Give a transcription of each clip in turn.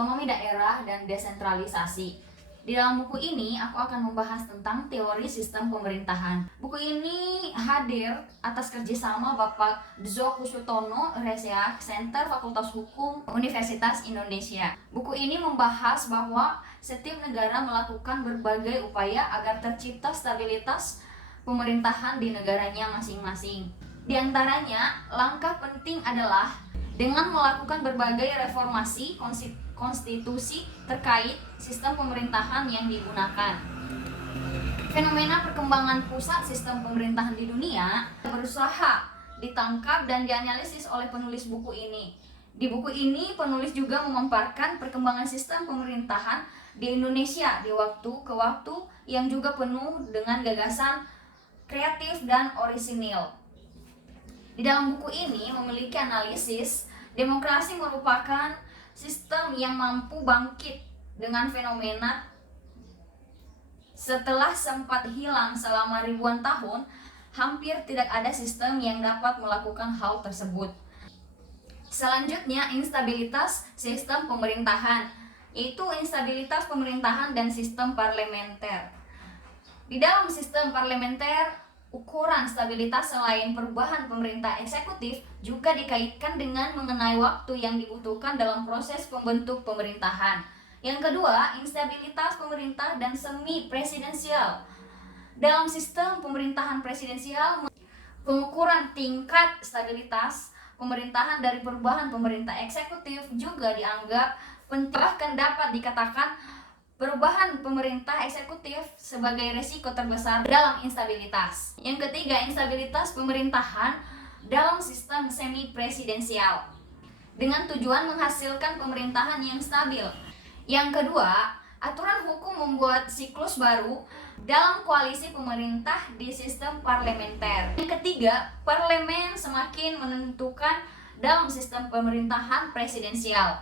otonomi daerah dan desentralisasi. Di dalam buku ini, aku akan membahas tentang teori sistem pemerintahan. Buku ini hadir atas kerjasama Bapak Dzo Kusutono, Research Center Fakultas Hukum Universitas Indonesia. Buku ini membahas bahwa setiap negara melakukan berbagai upaya agar tercipta stabilitas pemerintahan di negaranya masing-masing. Di antaranya, langkah penting adalah dengan melakukan berbagai reformasi konstitusi terkait sistem pemerintahan yang digunakan. Fenomena perkembangan pusat sistem pemerintahan di dunia berusaha ditangkap dan dianalisis oleh penulis buku ini. Di buku ini, penulis juga memaparkan perkembangan sistem pemerintahan di Indonesia di waktu ke waktu yang juga penuh dengan gagasan kreatif dan orisinil. Di dalam buku ini memiliki analisis demokrasi merupakan sistem yang mampu bangkit dengan fenomena setelah sempat hilang selama ribuan tahun. Hampir tidak ada sistem yang dapat melakukan hal tersebut. Selanjutnya, instabilitas sistem pemerintahan, yaitu instabilitas pemerintahan dan sistem parlementer. Di dalam sistem parlementer, ukuran stabilitas selain perubahan pemerintah eksekutif juga dikaitkan dengan mengenai waktu yang dibutuhkan dalam proses pembentuk pemerintahan. Yang kedua, instabilitas pemerintah dan semi presidensial. Dalam sistem pemerintahan presidensial, pengukuran tingkat stabilitas pemerintahan dari perubahan pemerintah eksekutif juga dianggap penting. Bahkan dapat dikatakan perubahan pemerintah eksekutif sebagai resiko terbesar dalam instabilitas. Yang ketiga, instabilitas pemerintahan dalam sistem semi presidensial dengan tujuan menghasilkan pemerintahan yang stabil. Yang kedua, aturan hukum membuat siklus baru dalam koalisi pemerintah di sistem parlementer. Yang ketiga, parlemen semakin menentukan dalam sistem pemerintahan presidensial.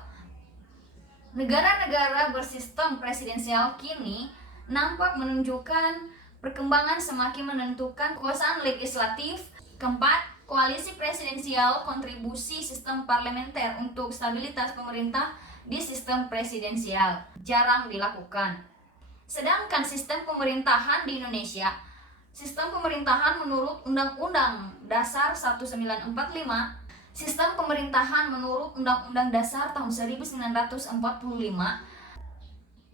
Negara-negara bersistem presidensial kini nampak menunjukkan perkembangan semakin menentukan kekuasaan legislatif. Keempat, koalisi presidensial kontribusi sistem parlementer untuk stabilitas pemerintah di sistem presidensial jarang dilakukan. Sedangkan sistem pemerintahan di Indonesia, sistem pemerintahan menurut Undang-Undang Dasar 1945, sistem pemerintahan menurut Undang-Undang Dasar tahun 1945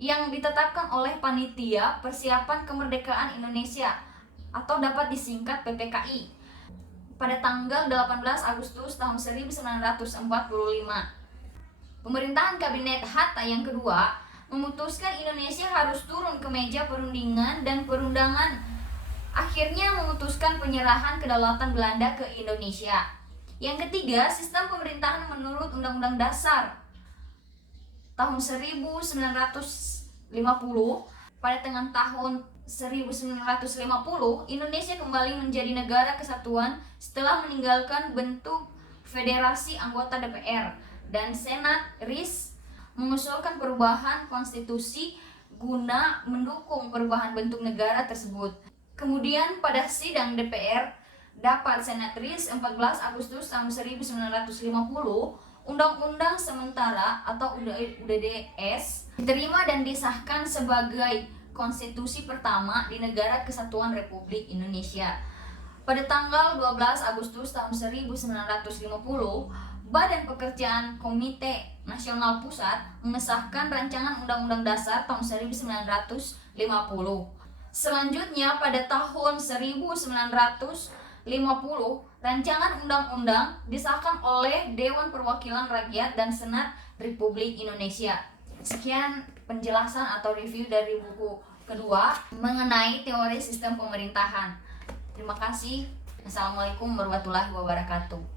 yang ditetapkan oleh Panitia Persiapan Kemerdekaan Indonesia atau dapat disingkat PPKI pada tanggal 18 Agustus tahun 1945. Pemerintahan Kabinet Hatta yang kedua memutuskan Indonesia harus turun ke meja perundingan dan perundangan akhirnya memutuskan penyerahan kedaulatan Belanda ke Indonesia. Yang ketiga, sistem pemerintahan menurut Undang-Undang Dasar tahun 1950. Pada tengah tahun 1950, Indonesia kembali menjadi negara kesatuan setelah meninggalkan bentuk federasi anggota DPR dan Senat RIS mengusulkan perubahan konstitusi guna mendukung perubahan bentuk negara tersebut. Kemudian pada sidang DPR dapat Senat RIS 14 Agustus tahun 1950, Undang-Undang Sementara atau UDS diterima dan disahkan sebagai konstitusi pertama di Negara Kesatuan Republik Indonesia. Pada tanggal 12 Agustus tahun 1950, Badan Pekerjaan Komite Nasional Pusat mengesahkan rancangan Undang-Undang Dasar tahun 1950. Selanjutnya pada tahun 1950, rancangan undang-undang disahkan oleh Dewan Perwakilan Rakyat dan Senat Republik Indonesia. Sekian penjelasan atau review dari buku kedua mengenai teori sistem pemerintahan. Terima kasih. Assalamualaikum warahmatullahi wabarakatuh.